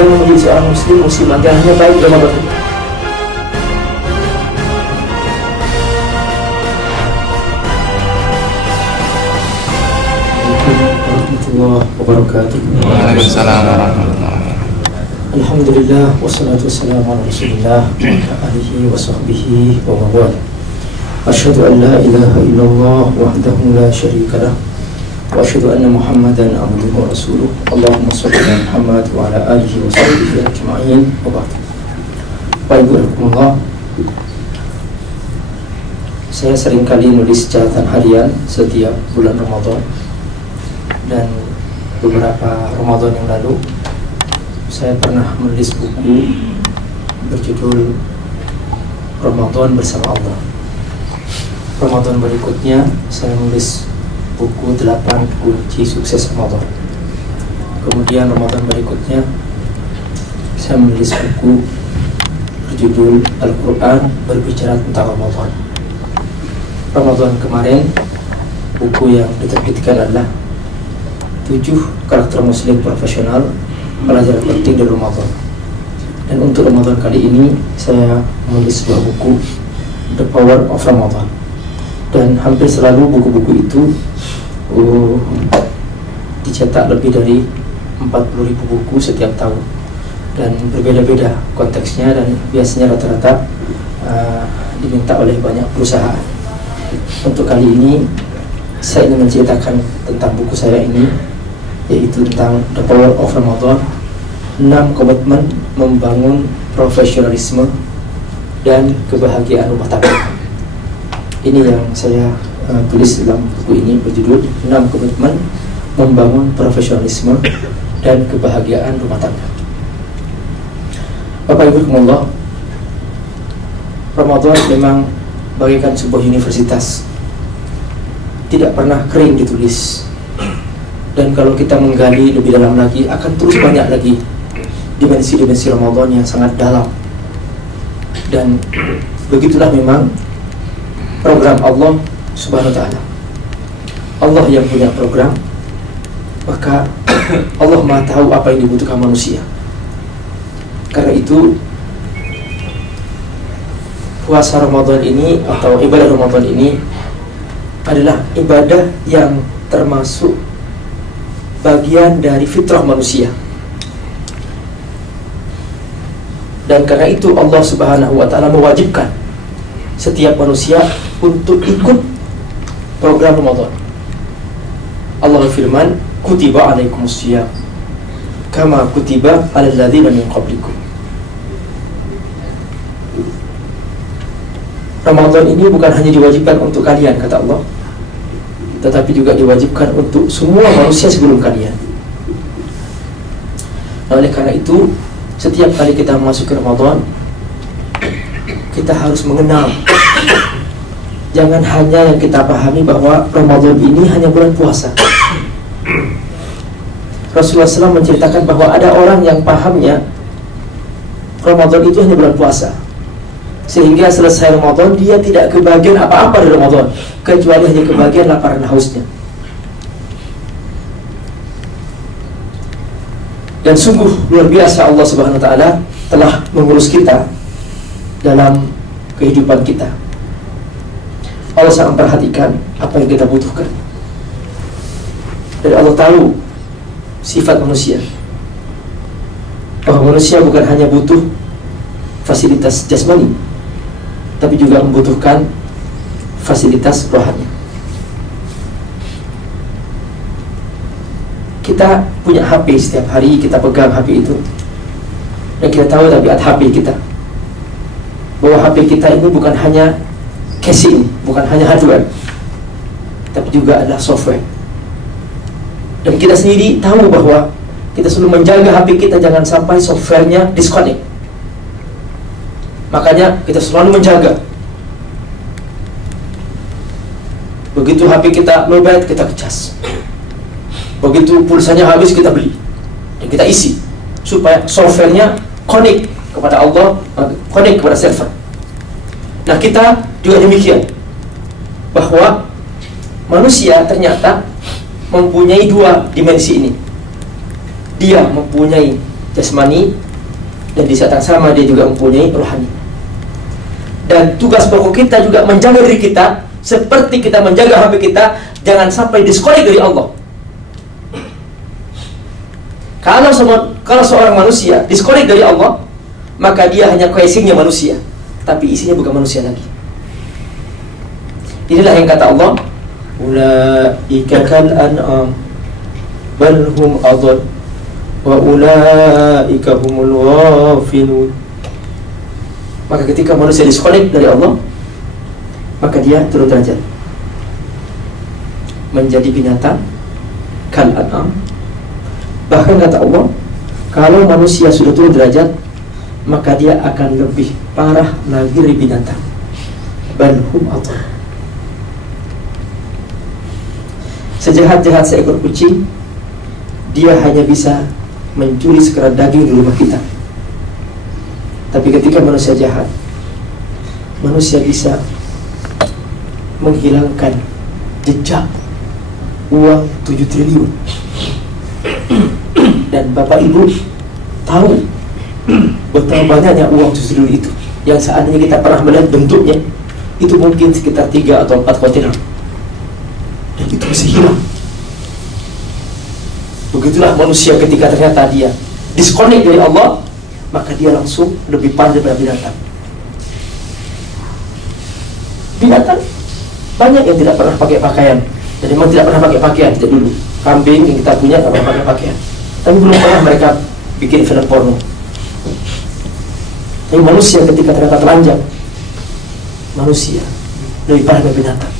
Jangan menjadi seorang muslim muslimah yang hanya baik di Ramadan. Warahmatullahi wabarakatuh. Waalaikumsalam warahmatullahi wabarakatuh. Alhamdulillah wassalatu wassalamu ala Rasulillah wa ala alihi wa sahbihi wa man wala. Asyhadu an la ilaha illallah wahdahu la syarika lah wa asyhadu anna Muhammadan abduhu wa rasuluh. Allahumma shalli ala Muhammad wa ala alihi wa sahbihi ajma'in. Wa ba'd. Baiklah, saya sering kali nulis catatan harian setiap bulan Ramadan, dan beberapa Ramadan yang lalu saya pernah menulis buku berjudul Ramadan Bersama Allah. Ramadan berikutnya saya menulis buku 8 kunci sukses Ramadan. Kemudian Ramadan berikutnya saya menulis buku berjudul Al-Quran Berbicara Tentang Ramadan. Ramadan kemarin buku yang diterbitkan adalah 7 karakter muslim profesional pelajaran penting dari Ramadan. Dan untuk Ramadan kali ini saya menulis sebuah buku The Power of Ramadan. Dan hampir selalu buku-buku itu dicetak lebih dari 40.000 buku setiap tahun, dan berbeda-beda konteksnya, dan biasanya rata-rata diminta oleh banyak perusahaan. Untuk kali ini saya ingin menceritakan tentang buku saya ini, yaitu tentang The Power of Ramadan, 6 komitmen membangun profesionalisme dan kebahagiaan rumah tangga. Ini yang saya tulis dalam buku ini, berjudul 6 komitmen membangun profesionalisme dan kebahagiaan rumah tangga. Bapak Ibu sekalian, Ramadan memang bagaikan sebuah universitas, tidak pernah kering ditulis. Dan kalau kita menggali lebih dalam lagi, akan terus banyak lagi dimensi-dimensi Ramadan yang sangat dalam. Dan begitulah memang program Allah Subhanahu wa ta'ala. Allah yang punya program, maka Allah Maha tahu apa yang dibutuhkan manusia. Karena itu puasa Ramadan ini atau ibadah Ramadan ini adalah ibadah yang termasuk bagian dari fitrah manusia. Dan karena itu Allah Subhanahu wa ta'ala mewajibkan setiap manusia untuk ikut program Ramadan. Allah firman, kutiba alaikumusiyam kama kutiba alal ladzina min qablikum. Ramadan ini bukan hanya diwajibkan untuk kalian, kata Allah, tetapi juga diwajibkan untuk semua manusia sebelum kalian. Nah, oleh karena itu, setiap kali kita masuk ke Ramadan, kita harus mengenal. Jangan hanya yang kita pahami bahwa Ramadan ini hanya bulan puasa. Rasulullah SAW menceritakan bahwa ada orang yang pahamnya Ramadan itu hanya bulan puasa, sehingga selesai Ramadan dia tidak kebagian apa-apa dari Ramadan, kecuali hanya kebagian lapar dan hausnya. Dan sungguh luar biasa Allah Subhanahu wa ta'ala telah mengurus kita dalam kehidupan kita. Allah sangat memperhatikan apa yang kita butuhkan. Dan Allah tahu sifat manusia, bahwa manusia bukan hanya butuh fasilitas jasmani, tapi juga membutuhkan fasilitas rohani. Kita punya HP, setiap hari kita pegang HP itu, dan kita tahu tabiat HP kita, bahwa HP kita ini bukan hanya casing, bukan hanya hardware, tapi juga adalah software. Dan kita sendiri tahu bahwa kita selalu menjaga HP kita jangan sampai softwarenya disconnect. Makanya kita selalu menjaga. Begitu HP kita lowbat, kita cas. Begitu pulsanya habis, kita beli dan kita isi, supaya softwarenya connect kepada Allah, connect kepada server. Nah, kita juga demikian, bahwa manusia ternyata mempunyai 2 dimensi ini. Dia mempunyai jasmani, dan di saat yang sama dia juga mempunyai rohani. Dan tugas pokok kita juga menjaga diri kita seperti kita menjaga HP kita, jangan sampai disconnect dari Allah. Kalau seorang manusia disconnect dari Allah, maka dia hanya casingnya manusia, tapi isinya bukan manusia lagi. Inilah yang kata Allah, ulaika kal an'am bal hum adall wa ulaika humul ghafilun. Maka ketika manusia disconnect dari Allah, maka dia turun derajat menjadi binatang kal an'am. Bahkan kata Allah, kalau manusia sudah turun derajat, maka dia akan lebih parah lagi dari binatang. Bal hum adall. Sejahat-jahat seekor kucing, dia hanya bisa mencuri sekerat daging di rumah kita. Tapi ketika manusia jahat, manusia bisa menghilangkan jejak uang 7 triliun. Dan Bapak Ibu tahu betapa banyaknya uang 7 triliun itu, yang seandainya kita pernah melihat bentuknya, itu mungkin sekitar 3 atau 4 kontainer. Dan itu masih hilang. Begitulah manusia ketika ternyata dia disconnect dari Allah, maka dia langsung lebih parah daripada binatang. Binatang banyak yang tidak pernah pakai pakaian, dan memang tidak pernah pakai pakaian sejak dulu. Kambing yang kita punya tidak pernah pakai pakaian, tapi belum pernah mereka bikin film porno. Tapi manusia ketika ternyata telanjang, manusia lebih parah dari binatang.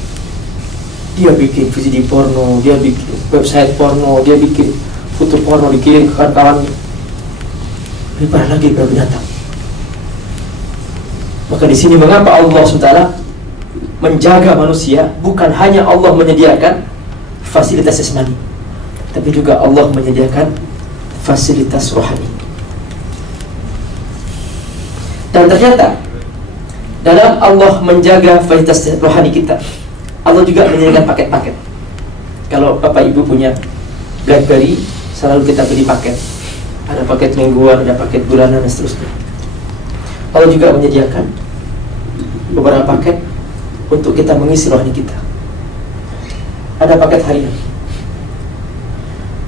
Dia bikin VCD porno, dia bikin website porno, dia bikin foto porno, dikirim ke kawan-kawannya. Lebih parah lagi dari binatang. Maka di sini mengapa Allah SWT menjaga manusia? Bukan hanya Allah menyediakan fasilitas jasmani, tapi juga Allah menyediakan fasilitas rohani. Dan ternyata dalam Allah menjaga fasilitas rohani kita, Allah juga menyediakan paket-paket. Kalau Bapak Ibu punya BlackBerry, selalu kita beli paket. Ada paket mingguan, ada paket bulanan, dan seterusnya. Allah juga menyediakan beberapa paket untuk kita mengisi rohani kita. Ada paket harian.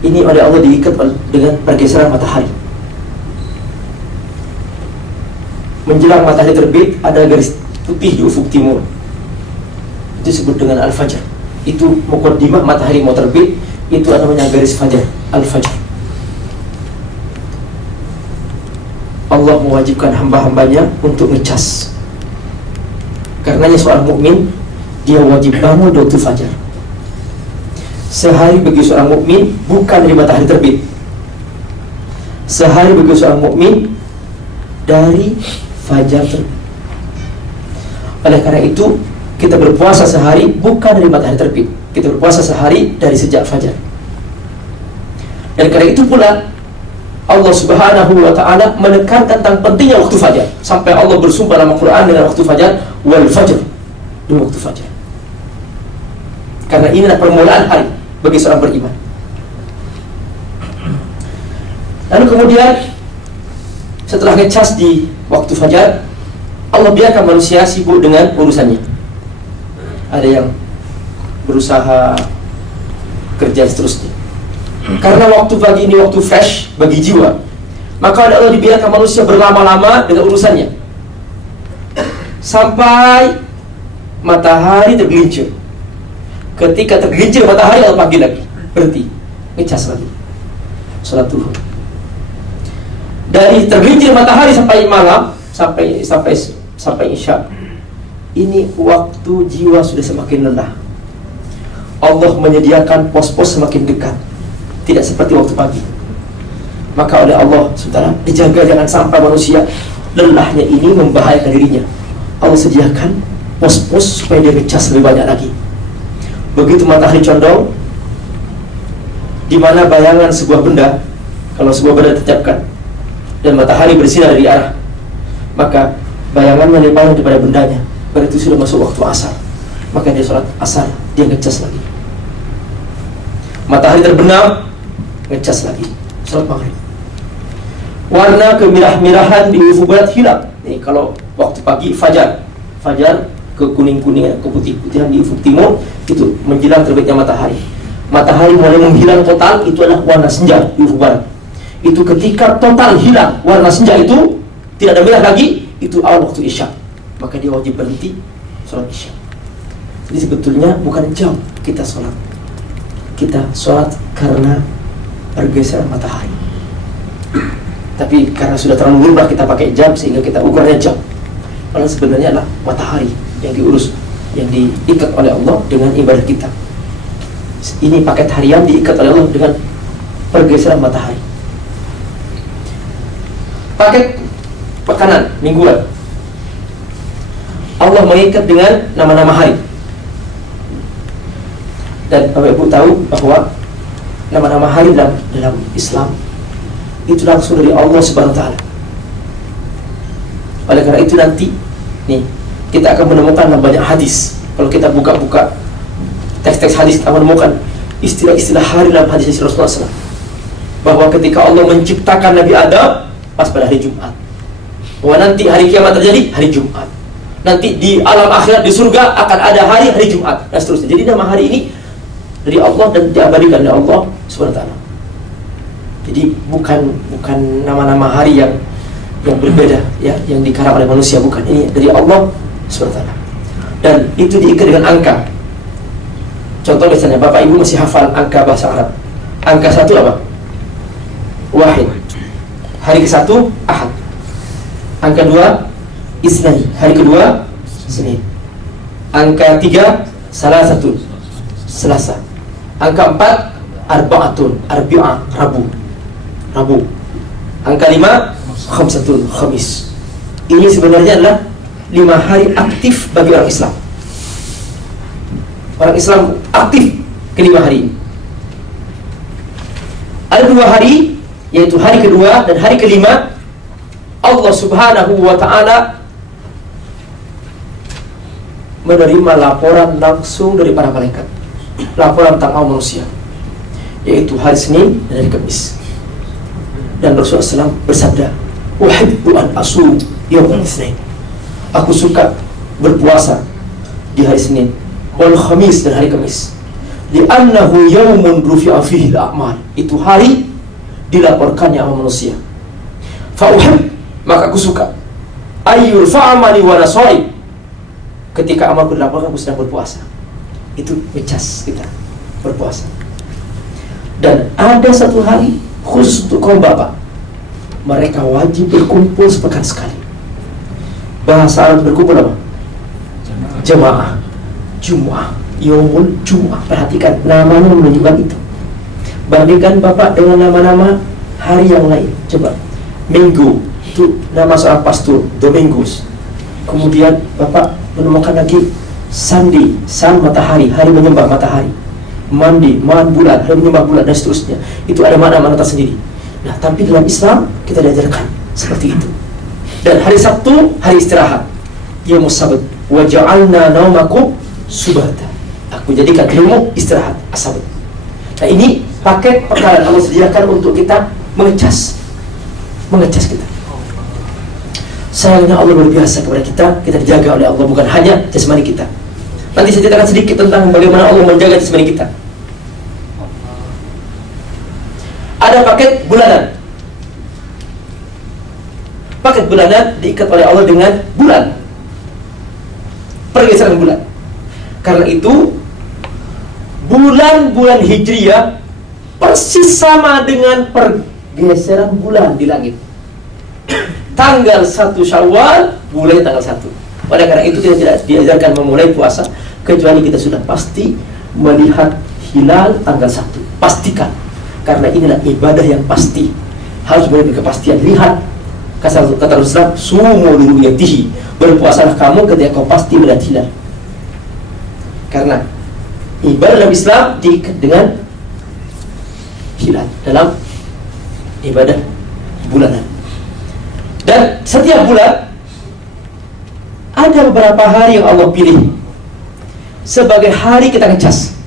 Ini oleh Allah diikat dengan pergeseran matahari. Menjelang matahari terbit, ada garis putih di ufuk timur. Itu disebut dengan Al-Fajr. Itu muqaddimah matahari mau terbit, itu namanya garis fajar, Al-Fajr. Allah mewajibkan hamba-hambanya untuk ngecas. Karenanya seorang mukmin dia wajib bangun di waktu fajar. Sehari bagi seorang mukmin bukan dari matahari terbit. Sehari bagi seorang mukmin dari fajar terbit. Oleh karena itu kita berpuasa sehari bukan dari matahari terbit. Kita berpuasa sehari dari sejak fajar. Dan karena itu pula Allah Subhanahu wa ta'ala menekankan tentang pentingnya waktu fajar, sampai Allah bersumpah dalam Al-Quran dengan waktu fajar, wal fajr, di waktu fajar. Karena inilah permulaan hari bagi seorang beriman. Lalu kemudian setelah ngecas di waktu fajar, Allah biarkan manusia sibuk dengan urusannya. Ada yang berusaha, kerja seterusnya. Karena waktu pagi ini waktu fresh bagi jiwa, maka Allah dibiarkan manusia berlama-lama dengan urusannya sampai matahari tergelincir. Ketika tergelincir matahari, Allah panggil lagi, berhenti, ngecas lagi, sholat duhur. Dari tergelincir matahari sampai malam, sampai isya, ini waktu jiwa sudah semakin lelah. Allah menyediakan pos-pos semakin dekat, tidak seperti waktu pagi. Maka oleh Allah saudara dijaga jangan sampai manusia lelahnya ini membahayakan dirinya. Allah sediakan pos-pos supaya dia ngecas lebih banyak lagi. Begitu matahari condong, di mana bayangan sebuah benda, kalau sebuah benda ditancapkan dan matahari bersinar dari arah, maka bayangannya lebih panjang daripada bendanya. Berarti sudah masuk waktu asar, maka dia sholat asar, dia ngecas lagi. Matahari terbenam, ngecas lagi, sholat maghrib. warna kemerah-merahan di ufuk barat hilang. Nih kalau waktu pagi fajar ke kuning-kuningan, ke putih-putihan di ufuk timur, itu menjelang terbitnya matahari. Matahari mulai menghilang total, itu adalah warna senja di ufuk barat. Itu ketika total hilang warna senja itu, tidak ada merah lagi, itu awal waktu isya. Maka dia wajib berhenti sholat isya. Jadi sebetulnya bukan jam kita sholat, kita sholat karena pergeseran matahari. Tapi karena sudah terlalu lumrah kita pakai jam sehingga kita ukurnya jam. Padahal sebenarnya adalah matahari yang diurus, yang diikat oleh Allah dengan ibadah kita. Ini paket harian diikat oleh Allah dengan pergeseran matahari. Paket pekanan mingguan, Allah mengikat dengan nama-nama hari. Dan Bapak Ibu tahu bahwa nama-nama hari dalam Islam itu langsung dari Allah Subhanahu wa Ta'ala. Oleh karena itu nanti nih kita akan menemukan dalam banyak hadis. Kalau kita buka-buka teks-teks hadis, kita menemukan istilah-istilah hari dalam hadis Rasulullah SAW. Bahwa ketika Allah menciptakan Nabi Adam pas pada hari Jumat, bahwa nanti hari kiamat terjadi hari Jumat, nanti di alam akhirat di surga akan ada hari Jumat, dan seterusnya. Jadi nama hari ini dari Allah dan diabadikan oleh Allah Subhanahu wa Ta'ala. Jadi bukan nama-nama hari yang berbeda ya, yang dikarang oleh manusia, bukan. Ini dari Allah SWT. Dan itu diikat dengan angka. Contoh misalnya Bapak Ibu masih hafal angka bahasa Arab. Angka 1 apa? Wahid. Hari ke-1 Ahad. Angka 2 Isnai. Hari kedua Senin. Angka 3 Salasatun, Selasa. Angka 4 Arba'atun, Arbi'ah, Rabu. Angka 5 Khamsatun, Khamis. Ini sebenarnya adalah 5 hari aktif bagi orang Islam. Orang Islam aktif ke 5 hari ini. Ada 2 hari, yaitu hari kedua dan hari kelima, Allah Subhanahu wa Ta'ala menerima laporan langsung dari para malaikat, laporan tentang manusia, yaitu hari Senin dan hari Kamis. Dan Rasulullah SAW bersabda, "Uhibbu an asum yawmal Itsnain." Aku suka berpuasa di hari Senin, wal Khamis, dan hari Kamis. Li'annahu yawmun rufi'a fihi al-a'mal. Itu hari dilaporkannya amal manusia. Fa uhib, maka aku suka. Ayyul fa'amali wa nasai. Ketika amalku dilaporkan aku sedang berpuasa. Itu ngecas kita berpuasa. Dan ada satu hari khusus untuk kaum bapak, mereka wajib berkumpul sepekan sekali. Bahasa Arab berkumpul apa? Jamaah. Jum'ah, Yaumul Jum'ah. Perhatikan, namanya menunjukkan itu. Bandingkan bapak dengan nama-nama hari yang lain. Coba, Minggu itu nama seorang pastor, Domingos. Kemudian bapak menemukan lagi Sunday, Sun matahari, hari menyembah matahari. Monday, man bulan, hari menyembah bulan, dan seterusnya. Itu ada makna-makna tersendiri. Nah, tapi dalam Islam kita diajarkan seperti itu. Dan hari Sabtu, hari istirahat, Yaumus Sabt. Wa ja'alna naumakum subata. Aku jadikan ilmu istirahat, as-sabt. Nah, ini paket perkara Allah sediakan untuk kita mengecas kita. Sayangnya Allah luar biasa kepada kita dijaga oleh Allah, bukan hanya jasmani kita. Nanti saya ceritakan sedikit tentang bagaimana Allah menjaga jasmani kita. Ada paket bulanan. Paket bulanan diikat oleh Allah dengan bulan, pergeseran bulan. Karena itu bulan-bulan Hijriyah persis sama dengan pergeseran bulan di langit. Tanggal 1 Syawal mulai tanggal 1. Oleh karena itu kita tidak diajarkan memulai puasa kecuali kita sudah pasti melihat hilal tanggal 1. Pastikan, karena inilah ibadah yang pasti. Harus memiliki kepastian. Lihat, kata Rasulullah, "Sumu liruyatihi." Berpuasalah kamu ketika kau pasti melihat hilal. Karena ibadah dalam Islam diikat dengan hilal dalam ibadah bulanan. Dan setiap bulan ada beberapa hari yang Allah pilih sebagai hari kita ngecas.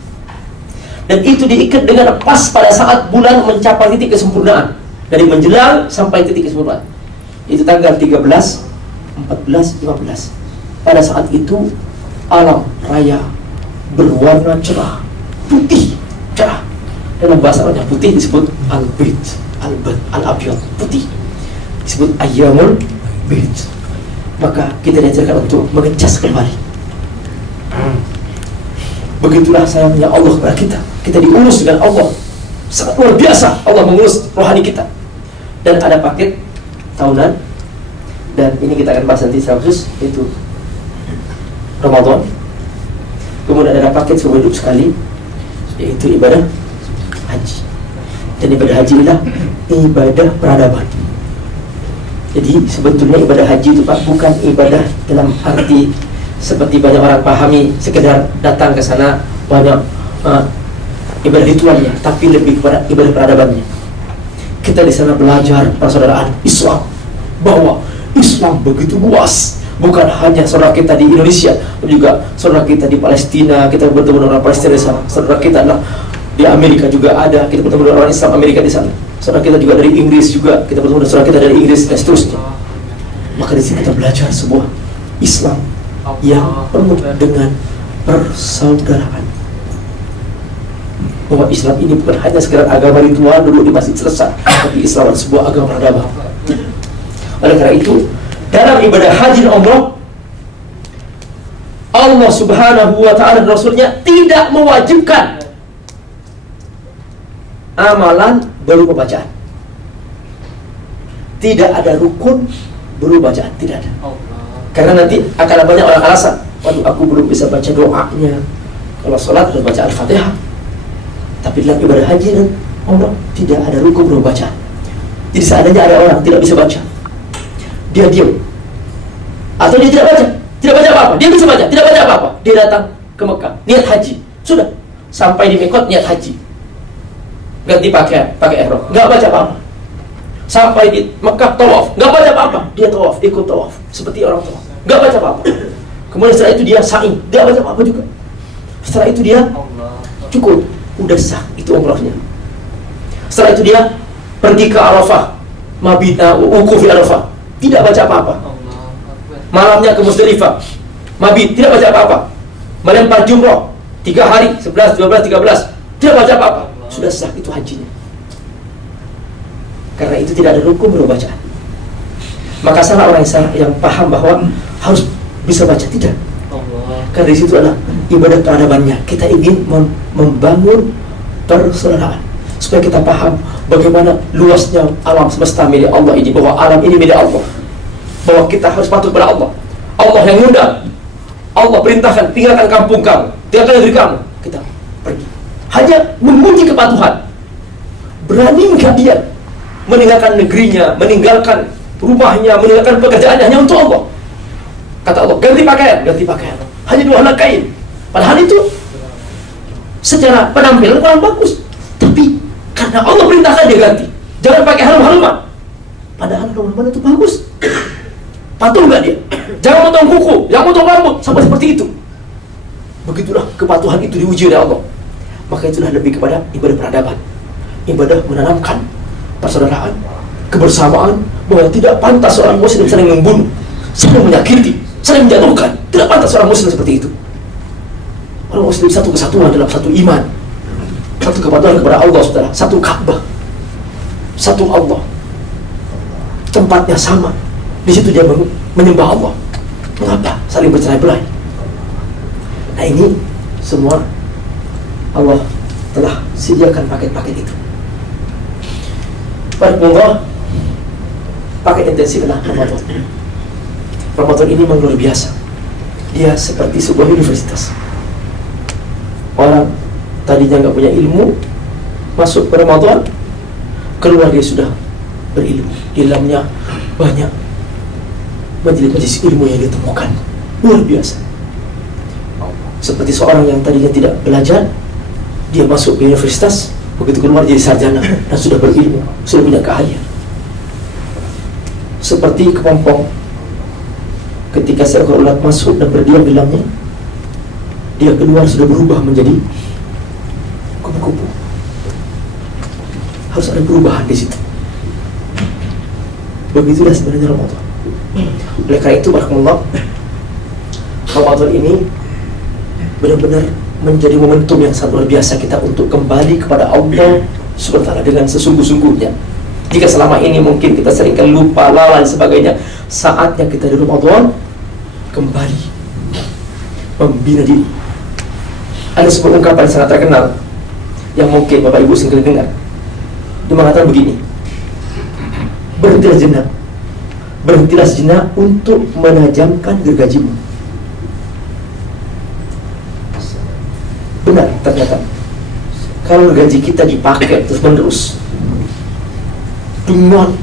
Dan itu diikat dengan pas pada saat bulan mencapai titik kesempurnaan. dari menjelang sampai titik kesempurnaan. Itu tanggal 13, 14, 15. Pada saat itu alam raya berwarna cerah, putih, cerah. Dalam bahasa Arabnya putih disebut al-bid, al-bad, al-abyad, putih. Disebut ayyamul bid. Maka kita diajarkan untuk mengecas kembali. Begitulah sayangnya Allah kepada kita. Kita diurus dengan Allah. Sangat luar biasa Allah mengurus rohani kita. Dan ada paket tahunan. Dan ini kita akan bahas nanti secara khusus, yaitu Ramadan. Kemudian ada paket seumur hidup sekali, yaitu ibadah haji. Dan ibadah haji adalah ibadah peradaban. Jadi sebetulnya ibadah haji itu Pak bukan ibadah dalam arti seperti banyak orang pahami sekedar datang ke sana banyak ibadah ritualnya, tapi lebih kepada ibadah peradabannya. Kita di sana belajar persaudaraan Islam, bahwa Islam begitu luas, bukan hanya saudara kita di Indonesia, tapi juga saudara kita di Palestina. Kita bertemu dengan orang Palestina di sana. Saudara kita adalah di Amerika juga ada, kita bertemu dengan orang Islam Amerika di sana. Saudara kita juga dari Inggris juga, kita bertemu dengan saudara kita dari Inggris dan seterusnya. Maka di sini kita belajar sebuah Islam yang penuh dengan persaudaraan. Bahwa Islam ini bukan hanya sekedar agama ritual duduk di masjid selesai, tapi Islam adalah sebuah agama peradaban. Oleh karena itu, dalam ibadah haji dan umrah, Allah Subhanahu wa ta'ala dan Rasulnya tidak mewajibkan amalan berupa bacaan. Tidak ada rukun berupa bacaan, tidak ada. Karena nanti akan banyak orang alasan, waduh aku belum bisa baca doanya. Kalau sholat harus baca Al-Fatihah. Tapi dalam ibadah haji dan umrah tidak ada rukun berupa bacaan. Jadi seandainya ada orang tidak bisa baca, dia diam, atau dia tidak baca apa-apa, dia bisa baca, tidak baca apa-apa, dia datang ke Mekah, niat haji, sudah sampai di Mekot niat haji, ganti pakaian, pakai ihram, nggak baca apa-apa. Sampai di Mekah tawaf, nggak baca apa-apa, dia tawaf, ikut tawaf seperti orang tawaf, nggak baca apa-apa. Kemudian setelah itu dia sa'i, nggak baca apa-apa juga. Setelah itu dia cukup, udah sah itu umrahnya. Setelah itu dia pergi ke Arafah, mabita wukuf di Arafah, tidak baca apa-apa. Malamnya ke Musdalifah, mabit, tidak baca apa-apa. Melempar jumrah 3 hari, 11, 12, 13, tidak baca apa-apa. Sudah sah itu hajinya. Karena itu tidak ada rukun berupa bacaan. Maka salah orang yang paham bahwa harus bisa baca, tidak. Karena di situ adalah ibadah peradabannya. Kita ingin membangun persaudaraan supaya kita paham bagaimana luasnya alam semesta milik Allah ini, bahwa alam ini milik Allah, bahwa kita harus patuh pada Allah. Allah yang ngundang, Allah perintahkan, tinggalkan kampung kamu, tinggalkan negeri kamu, kita pergi. Hanya memuji kepatuhan. Berani enggak dia meninggalkan negerinya, meninggalkan rumahnya, meninggalkan pekerjaannya hanya untuk Allah? Kata Allah, ganti pakaian, hanya 2 helai kain. Padahal itu secara penampilan kurang bagus, tapi karena Allah perintahkan dia ganti. Jangan pakai harum-haruman, padahal harum-haruman itu bagus. Patuh nggak dia? Jangan potong kuku, jangan potong rambut, sampai seperti itu. Begitulah kepatuhan itu diuji oleh Allah. Maka itulah lebih kepada ibadah peradaban, ibadah menanamkan persaudaraan, kebersamaan, bahwa tidak pantas seorang muslim saling membunuh, saling menyakiti, saling menjatuhkan. Tidak pantas seorang muslim seperti itu. Orang muslim satu kesatuan dalam satu iman, satu kepatuhan kepada Allah, saudara, satu Ka'bah, satu Allah, tempatnya sama. Di situ dia menyembah Allah. Mengapa saling bercerai-berai? Nah, ini semua Allah telah sediakan paket-paket itu. Pada umrah, paket intensif adalah Ramadan. Ramadan ini memang luar biasa. Dia seperti sebuah universitas. Orang tadinya nggak punya ilmu, masuk ke Ramadan, keluar dia sudah berilmu. Di dalamnya banyak majelis ilmu yang ditemukan, luar biasa. Seperti seorang yang tadinya tidak belajar, dia masuk ke universitas, begitu keluar jadi sarjana dan sudah berilmu, sudah punya keahlian. Seperti kepompong, ketika seekor ulat masuk dan berdiam di dalamnya, dia keluar sudah berubah menjadi kupu-kupu. Harus ada perubahan di situ. Begitulah sebenarnya Ramadan. Oleh karena itu barakallah, Ramadan ini benar-benar menjadi momentum yang sangat luar biasa kita untuk kembali kepada Allah Subhanahu wa ta'ala dengan sesungguh-sungguhnya. Jika selama ini mungkin kita seringkali lupa, lalai dan sebagainya, saatnya kita di Ramadan kembali membina diri. Ada sebuah ungkapan sangat terkenal yang mungkin Bapak Ibu sering dengar. Dia mengatakan begini, berhentilah sejenak untuk menajamkan gergajimu. Benar, ternyata kalau gergaji kita dipakai terus menerus dengan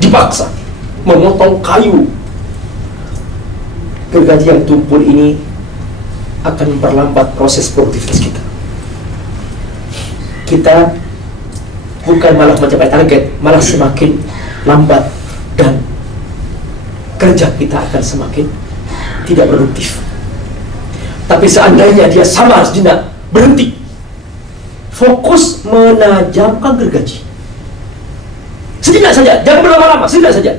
dipaksa memotong kayu, gergaji yang tumpul ini akan memperlambat proses produktivitas kita. Kita bukan malah mencapai target, malah semakin lambat, dan kerja kita akan semakin tidak produktif. Tapi seandainya dia sabar sejenak, berhenti, fokus menajamkan gergaji sejenak saja, jangan berlama-lama, sejenak saja,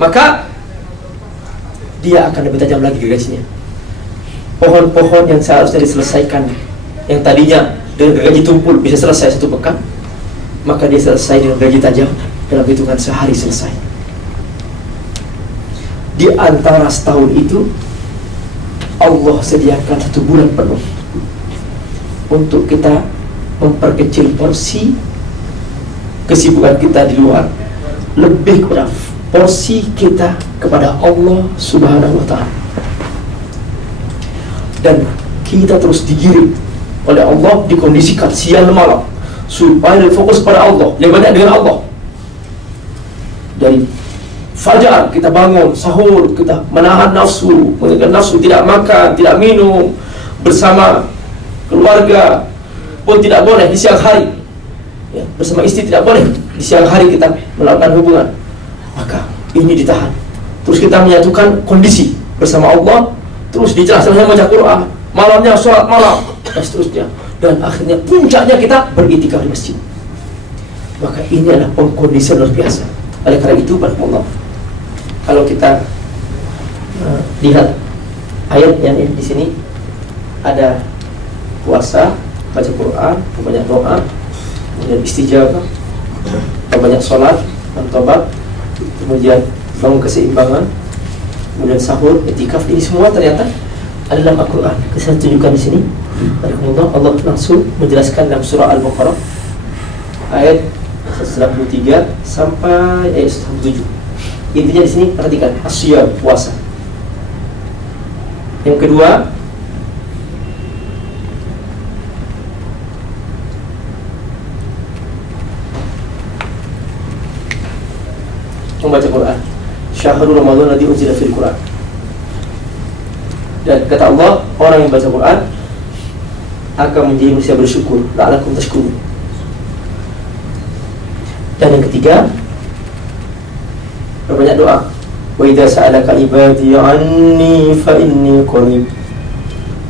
maka dia akan lebih tajam lagi gergajinya. Pohon-pohon yang seharusnya diselesaikan, yang tadinya dengan gergaji tumpul bisa selesai 1 pekan, maka dia selesai dengan gergaji tajam dalam hitungan sehari selesai. Di antara setahun itu Allah sediakan 1 bulan penuh untuk kita memperkecil porsi kesibukan kita di luar, lebih kepada porsi kita kepada Allah Subhanahu wa ta'ala. Dan kita terus digiring oleh Allah, dikondisikan siang dan malam supaya fokus pada Allah, lebih banyak dengan Allah. Dari fajar kita bangun, sahur, kita menahan nafsu, tidak makan, tidak minum, bersama keluarga pun tidak boleh di siang hari, ya, bersama istri tidak boleh di siang hari kita melakukan hubungan. Maka ini ditahan. Terus kita menyatukan kondisi bersama Allah, terus di celah-celahnya baca Quran, malamnya sholat malam, dan seterusnya. Dan akhirnya puncaknya kita beriktikaf di masjid. Maka ini adalah pengkondisian luar biasa. Oleh karena itu, barakallah, kalau kita lihat ayatnya di sini, ada puasa, baca Quran, banyak doa, kemudian istijabah, banyak sholat dan tobat, kemudian bangun keseimbangan, kemudian sahur, iktikaf. Ini semua ternyata ada dalam Al-Quran. Saya tunjukkan di sini. Allah langsung menjelaskan dalam surah Al-Baqarah ayat 193 sampai ayat 107. Intinya di sini perhatikan, asyam, puasa. Yang kedua, membaca Quran. Syahrul Ramadan alladzi unzila fil Quran. Dan kata Allah, orang yang baca Quran akan menjadi manusia bersyukur, la'alakum tashkurun. Dan yang ketiga, berbanyak doa. Wa idza sa'alaka ibadi 'anni fa inni qarib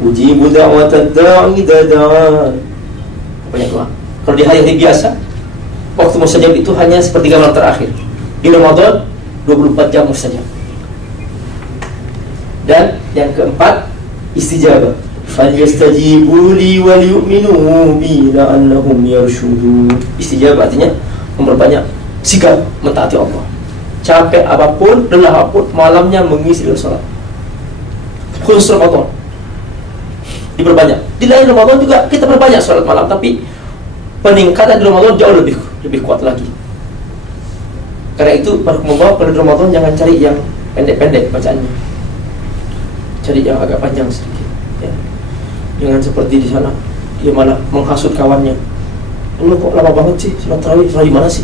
ujibu da'watad da'i idza da'an. Banyak doa. Kalau di hari-hari biasa, waktu mustajab itu hanya sepertiga malam terakhir. Di Ramadan 24 jam mustajab. Dan yang keempat, istijabah. Falyastajibu li wal yu'minu bi la'annahum yarshudun. Istijabah artinya memperbanyak sikap mentaati Allah. Capek apapun, lelah apapun, malamnya mengisi dengan salat. Khusus Ramadan diperbanyak. Di lain Ramadan juga kita perbanyak salat malam, tapi peningkatan di Ramadan jauh lebih kuat lagi. Karena itu pada membawa pada Ramadan jangan cari yang pendek-pendek bacaannya, cari yang agak panjang sedikit, ya. Jangan seperti di sana dia malah menghasut kawannya. Allah kok lama banget sih salat tarawih? Salat di mana sih?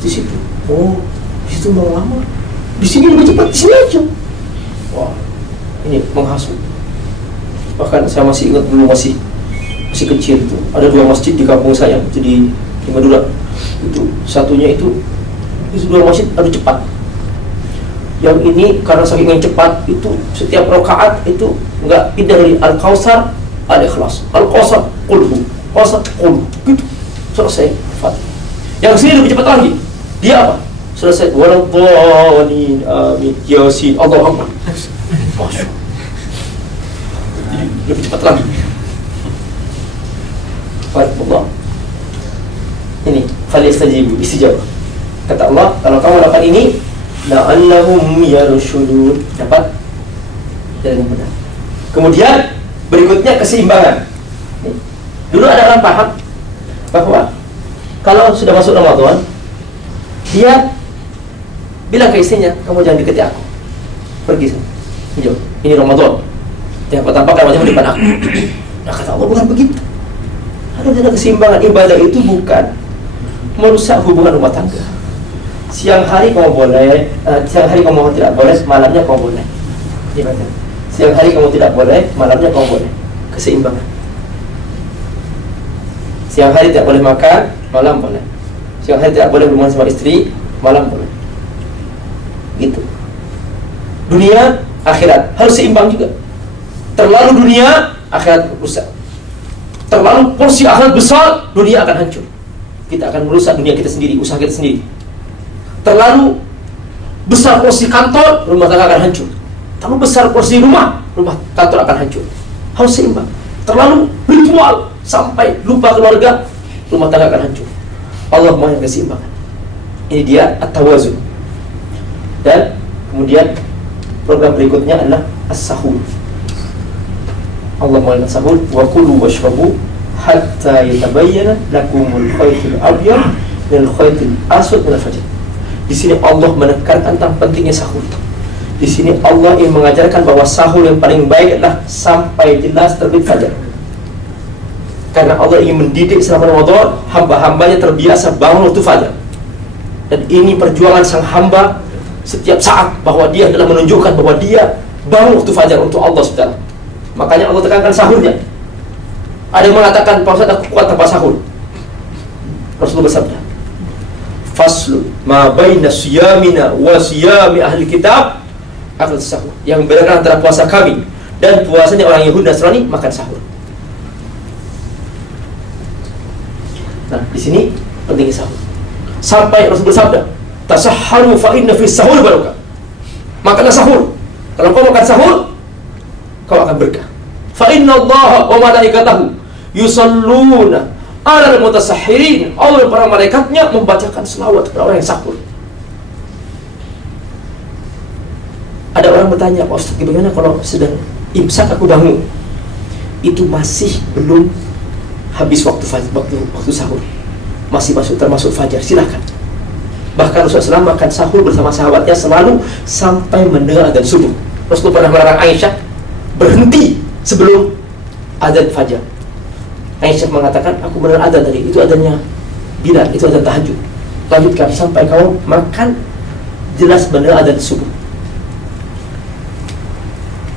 Di situ. Oh, di situ mau lama. Di sini lebih cepat, di sini aja. Wah, ini menghasut. Bahkan saya masih ingat dulu masih kecil itu ada 2 masjid di kampung saya, itu di Madura. Itu satunya itu 2 masjid adu cepat. Yang ini karena saking cepat itu setiap rakaat itu enggak pindah dari Al-Kautsar Al-Ikhlas, Al-Kautsar Qulhu, Kautsar Qulhu gitu selesai. Yang sini lebih cepat lagi. Dia apa? Selesai, waladhdallin, amin, yasin, Allahu Akbar. Masya Allah. Lebih cepat lagi. Barakallah. Ini falyastajibu, istijabah. Kata Allah, kalau kamu lakukan ini, la'allahum yarshudun, dapat jalan yang benar. Kemudian berikutnya keseimbangan. Dulu ada orang paham bahwa kalau sudah masuk Ramadan, dia bilang ke istrinya, kamu jangan deketi aku, pergi sana, jauh. Ini Ramadan, yang kau tampakkan wajahmu di depan aku. Nah, kata Allah, bukan begitu. Ada keseimbangan. Ibadah itu bukan merusak hubungan rumah tangga. Siang hari kamu boleh, siang hari kamu tidak boleh, malamnya kamu boleh. Ibadah. Siang hari kamu tidak boleh, malamnya kamu boleh. Keseimbangan. Siang hari tidak boleh makan, malam boleh. Siang hari tidak boleh berhubungan sama istri, malam boleh. Gitu. Dunia, akhirat harus seimbang juga. Terlalu dunia, akhirat rusak. Terlalu porsi akhirat besar, dunia akan hancur. Kita akan merusak dunia kita sendiri, usaha kita sendiri. Terlalu besar porsi kantor, rumah tangga akan hancur. Terlalu besar porsi rumah kantor akan hancur. Harus seimbang. Terlalu ritual sampai lupa keluarga, rumah tangga akan hancur. Allah mau yang keseimbangan. Ini dia at-tawazun. Dan kemudian program berikutnya adalah as-sahur. Allah mau yang sahur, wa kulu washrabu hatta yatabayyana lakumul khaytul abyad minal khaytil aswad minal fajr. Di sini Allah menekankan tentang pentingnya sahur. Di sini Allah ingin mengajarkan bahwa sahur yang paling baik adalah sampai jelas terbit fajar. Karena Allah ingin mendidik selama Ramadan hamba-hambanya terbiasa bangun waktu fajar. Dan ini perjuangan sang hamba setiap saat, bahwa dia adalah menunjukkan bahwa dia bangun waktu fajar untuk Allah SWT. Makanya Allah tekankan sahurnya. Ada yang mengatakan, Pak Ustaz, aku kuat tanpa sahur. Rasulullah bersabda, faslu ma baina siyamina wa siyami ahli kitab akal sahur. Yang membedakan antara puasa kami dan puasanya orang Yahudi dan Nasrani, makan sahur. Nah, di sini pentingnya sahur. Sampai Rasul bersabda, tasahharu fa inna fi sahur barakah. Makanlah sahur. Kalau kau makan sahur, kau akan berkah. Fa inna Allah wa malaikatahu yusalluna 'alal mutasahhirin. Allah dan para malaikatnya membacakan selawat kepada orang yang sahur. Ada orang bertanya, Pak Ustaz, bagaimana kalau sedang imsak aku bangun? Itu masih belum habis waktu sahur, masih termasuk fajar, silakan. Bahkan Rasulullah SAW makan sahur bersama sahabatnya selalu sampai mendengar adzan subuh. Rasulullah pernah melarang Aisyah berhenti sebelum adzan fajar. Aisyah mengatakan, aku mendengar adzan tadi, itu adzannya Bilal, itu adzan tahajud. Lanjutkan sampai kau makan jelas mendengar adzan subuh.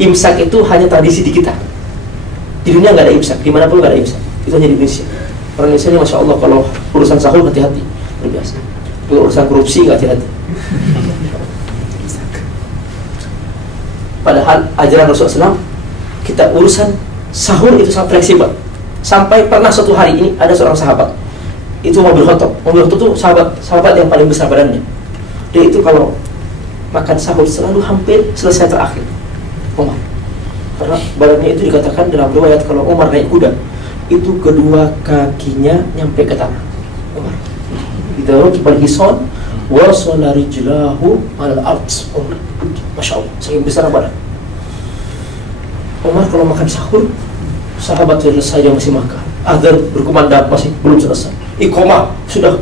Imsak itu hanya tradisi di kita. Di dunia nggak ada imsak, dimanapun nggak ada imsak. Itu hanya di Indonesia. Orang Indonesia ini Masya Allah, kalau urusan sahur hati-hati, luar biasa. Kalau urusan korupsi nggak hati-hati. Padahal ajaran Rasulullah SAW, kita urusan sahur itu sangat fleksibel. Sampai pernah suatu hari ini ada seorang sahabat, itu Umar bin Khattab. Umar bin Khattab itu sahabat yang paling besar badannya. Dia itu kalau makan sahur selalu hampir selesai terakhir. Umar, karena badannya itu dikatakan dalam riwayat kalau Umar naik kuda itu kedua kakinya nyampe ke tanah. Umar ditaruh di hison wa sala rijlahu alal ard. Umar, Masya Allah, sangat besar badan Umar. Kalau makan sahur, sahabat selesai yang masih makan, adzan berkumandang masih belum selesai, iqamah sudah.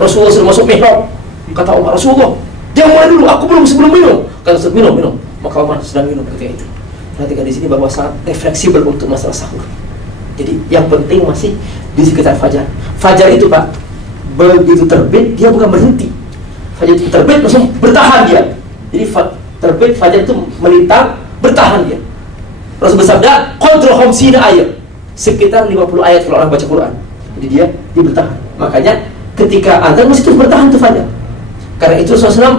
Rasulullah sudah masuk mihrab. Kata Umar, Rasulullah, jangan mulai dulu, aku sebelum minum. Kata minum. Maka Umar sedang minum ketika itu. Perhatikan di sini bahwa sangat fleksibel untuk masalah sahur. Jadi yang penting masih di sekitar fajar. Fajar itu Pak, begitu terbit dia bukan berhenti. Fajar itu terbit langsung bertahan dia. Jadi terbit fajar itu melintang, bertahan dia. Rasul bersabda, qadru khamsina ayat, sekitar 50 ayat kalau orang baca Quran. Jadi dia bertahan. Makanya ketika adzan masih terus bertahan tuh fajar. Karena itu Rasulullah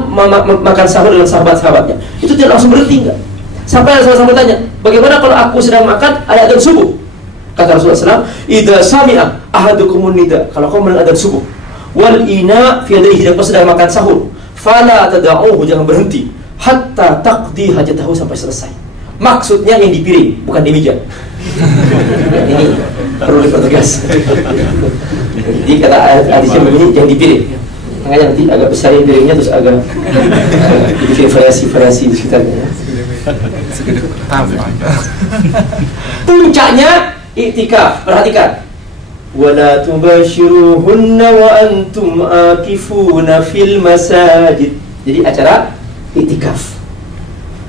makan sahur dengan sahabat-sahabatnya, itu tidak langsung berhenti, enggak. Sampai Rasulullah bertanya, bagaimana kalau aku sedang makan ada adzan subuh? Kata Rasulullah SAW, idza sami'a ahadukumun nida, kalau kau mendengar adzan subuh, Wal ina fi yadayhi, dan kau sedang makan sahur. Fala tada'uhu, jangan berhenti hatta taqdi hajatahu, sampai selesai. Maksudnya yang di piring, bukan di meja. Ini perlu dipertegas. Jadi kata hadisnya begini, yang di piring. Makanya nanti agak besarin piringnya, terus agak bikin variasi-variasi di sekitarnya. Puncaknya i'tikaf, perhatikan. Wala tubashiruhunna wa antum akifuna fil masajid. Jadi acara i'tikaf,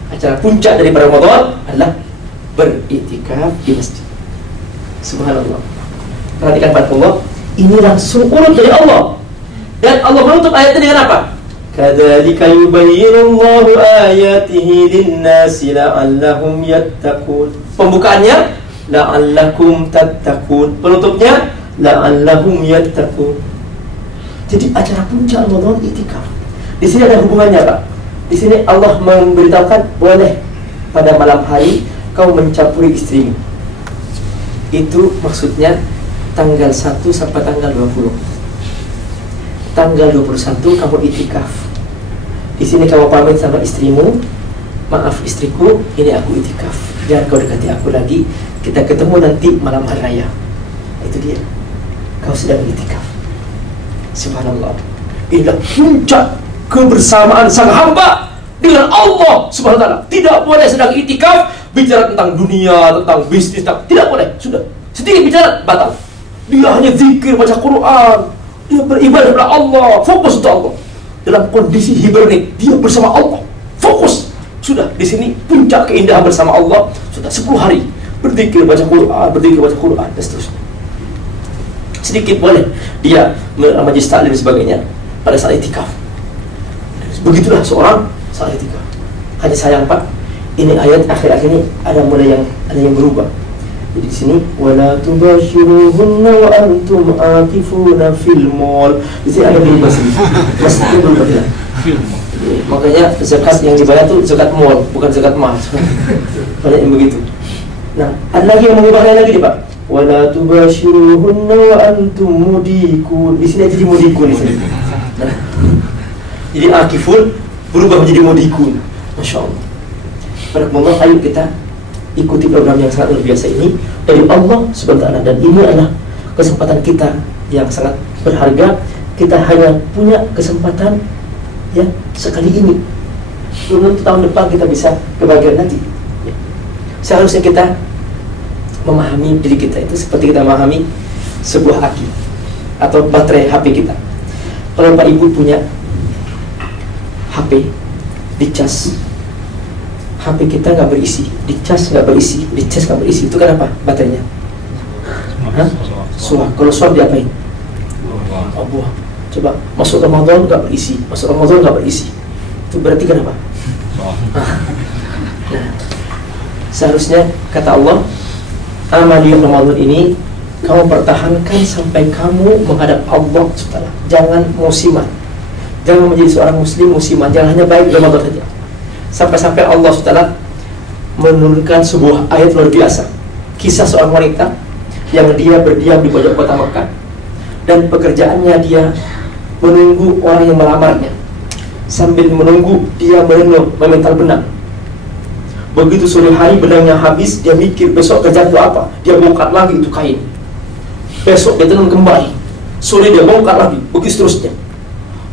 acara puncak daripada Ramadan adalah beriktikaf di masjid. Subhanallah. Perhatikan pada Allah, ini langsung urut dari Allah. Dan Allah menutup ayatnya dengan apa? Kadzalika yubayyinullahu ayatihi lin-nasi la'allahum yattaqun. Pembukaannya la'allakum tattaqun. Penutupnya la'allahum yattaqun. Jadi acara puncak Ramadan i'tikaf. Di sini ada hubungannya, Pak. Di sini Allah memberitahukan boleh pada malam hari kau mencampuri istrimu. Itu maksudnya tanggal 1 sampai tanggal 20. Tanggal 21 kamu itikaf. Di sini kamu pamit sama istrimu, maaf istriku, ini aku itikaf, jangan kau dekati aku lagi, kita ketemu nanti malam hari raya. Itu dia, kau sedang itikaf. Subhanallah. Inilah puncak kebersamaan sang hamba dengan Allah Subhanahu wa taala. Tidak boleh sedang itikaf bicara tentang dunia, tentang bisnis, tidak boleh. Sudah, sedikit bicara batal. Dia hanya zikir, baca Quran, dia beribadah kepada Allah, fokus untuk Allah. Dalam kondisi hibernate, dia bersama Allah, fokus. Sudah, di sini puncak keindahan bersama Allah. Sudah 10 hari berzikir, baca Quran, berzikir, baca Quran, dan seterusnya. Sedikit boleh dia majlis taklim dan sebagainya pada saat itikaf. Begitulah seorang saat itikaf. Hanya sayang, Pak, ini ayat akhir-akhir ini ada yang berubah. Jadi di sini wala tubashiruhunna wa antum akifuna fil mall. Di sini ada berubah sih. Mesti berubah ya. Makanya zakat yang dibayar tuh zakat mall, bukan zakat emas. Banyak yang begitu. Nah, ada lagi yang mengubahnya lagi nih, Pak. Wala tubashiruhunna wa antum mudikun. Di sini jadi mudikun di sini. Nah, jadi akifun berubah menjadi mudikun. Masya Allah. Barakallah, ayo kita ikuti program yang sangat luar biasa ini dari Allah Subhanahu wa taala, dan ini adalah kesempatan kita yang sangat berharga. Kita hanya punya kesempatan ya sekali ini. Belum tentu tahun depan kita bisa kebahagiaan nanti. Ya. Seharusnya kita memahami diri kita itu seperti kita memahami sebuah aki atau baterai HP kita. Kalau Pak Ibu punya HP dicas, HP kita nggak berisi, dicas nggak berisi, dicas nggak berisi, itu kan apa baterainya? Suah. Kalau suah diapain? Oh, buah. Coba masuk Ramadan nggak berisi, masuk Ramadan nggak berisi, itu berarti kenapa? Nah, seharusnya kata Allah, amali Ramadan ini kamu pertahankan sampai kamu menghadap Allah SWT. Jangan musiman, jangan menjadi seorang muslim musiman, jangan hanya baik Ramadan saja. Sampai-sampai Allah SWT menurunkan sebuah ayat luar biasa, kisah seorang wanita yang dia berdiam di pojok kota Mekah, dan pekerjaannya dia menunggu orang yang melamarnya. Sambil menunggu dia memental benang. Begitu sore hari benangnya habis, dia mikir besok kerja itu apa, dia bongkar lagi itu kain. Besok dia tenun kembali, sore dia bongkar lagi, begitu seterusnya.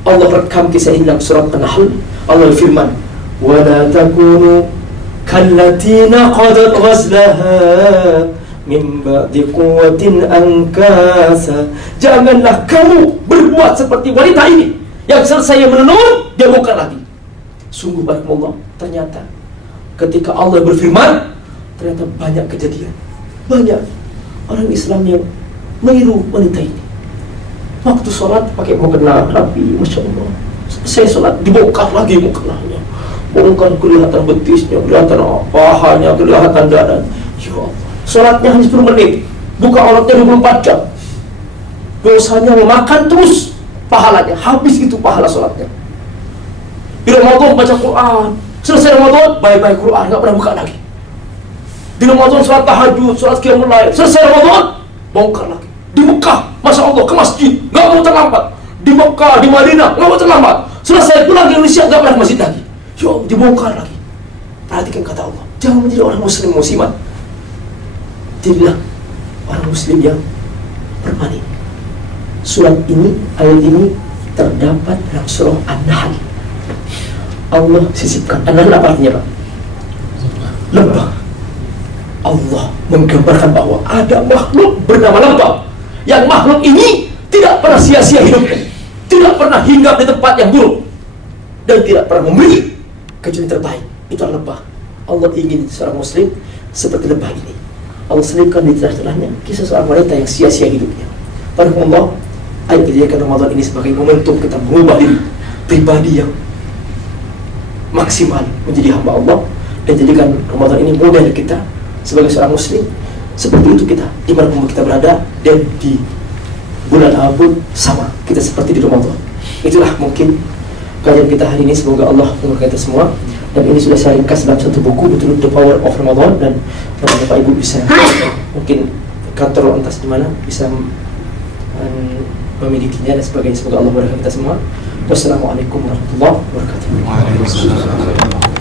Allah rekam kisah ini dalam surat An-Nahl. Allah firman, وَلَا تَكُونُوا كَالَّتِي نَقَضَتْ غَزْلَهَا مِنْ بَعْدِ قُوَّةٍ أَنْكَاسًا. Janganlah kamu berbuat seperti wanita ini yang selesai menenun, dia bongkar lagi. Sungguh barakallah, ternyata ketika Allah berfirman, ternyata banyak kejadian, banyak orang Islam yang meniru wanita ini. Waktu sholat pakai mukena rapi, Masya Allah. Saya sholat dibongkar lagi mukenanya, bongkar, kelihatan betisnya, kelihatan pahanya, kelihatan dada. Ya Allah, sholatnya hanya 10 menit, buka auratnya 24 jam. Dosanya memakan terus pahalanya, habis itu pahala sholatnya. Di Ramadan baca Quran, selesai Ramadan bye-bye Quran, nggak pernah buka lagi. Di Ramadan sholat tahajud, sholat qiyamul lail, selesai Ramadan bongkar lagi. Di Mekah, Masya Allah, ke masjid, nggak mau terlambat. di Mekah, di Madinah, nggak mau terlambat. Setelah saya pulang ke Indonesia, nggak pernah ke masjid lagi. Yo, dibongkar lagi. Perhatikan kata Allah, jangan menjadi orang muslim muslimat. Jadilah orang muslim yang berani. Surat ini, ayat ini terdapat dalam surah An-Nahl. Allah sisipkan. An-Nahl apa artinya, Pak? Lebah. Allah menggambarkan bahwa ada makhluk bernama lebah. Yang makhluk ini tidak pernah sia-sia hidupnya, tidak pernah hinggap di tempat yang buruk, dan tidak pernah memberi kecuali terbaik. Itu adalah lebah. Allah ingin seorang muslim seperti lebah ini. Allah selipkan di tengah-tengahnya kisah seorang wanita yang sia-sia hidupnya. Barakallah, ayat menjadikan Ramadan ini sebagai momentum kita mengubah diri pribadi yang maksimal menjadi hamba Allah, dan jadikan Ramadan ini model kita sebagai seorang muslim. Seperti itu kita dimanapun kita berada, dan di bulan apapun sama kita seperti di Ramadan. Itulah mungkin kajian kita hari ini. Semoga Allah memberkati kita semua. Dan ini sudah saya ringkas dalam satu buku, betul The Power of Ramadan. Dan Bapak Ibu bisa mungkin kantor entah di mana bisa memilikinya dan sebagainya. Semoga Allah memberkati kita semua. Wassalamualaikum warahmatullahi wabarakatuh. Waalaikumsalam.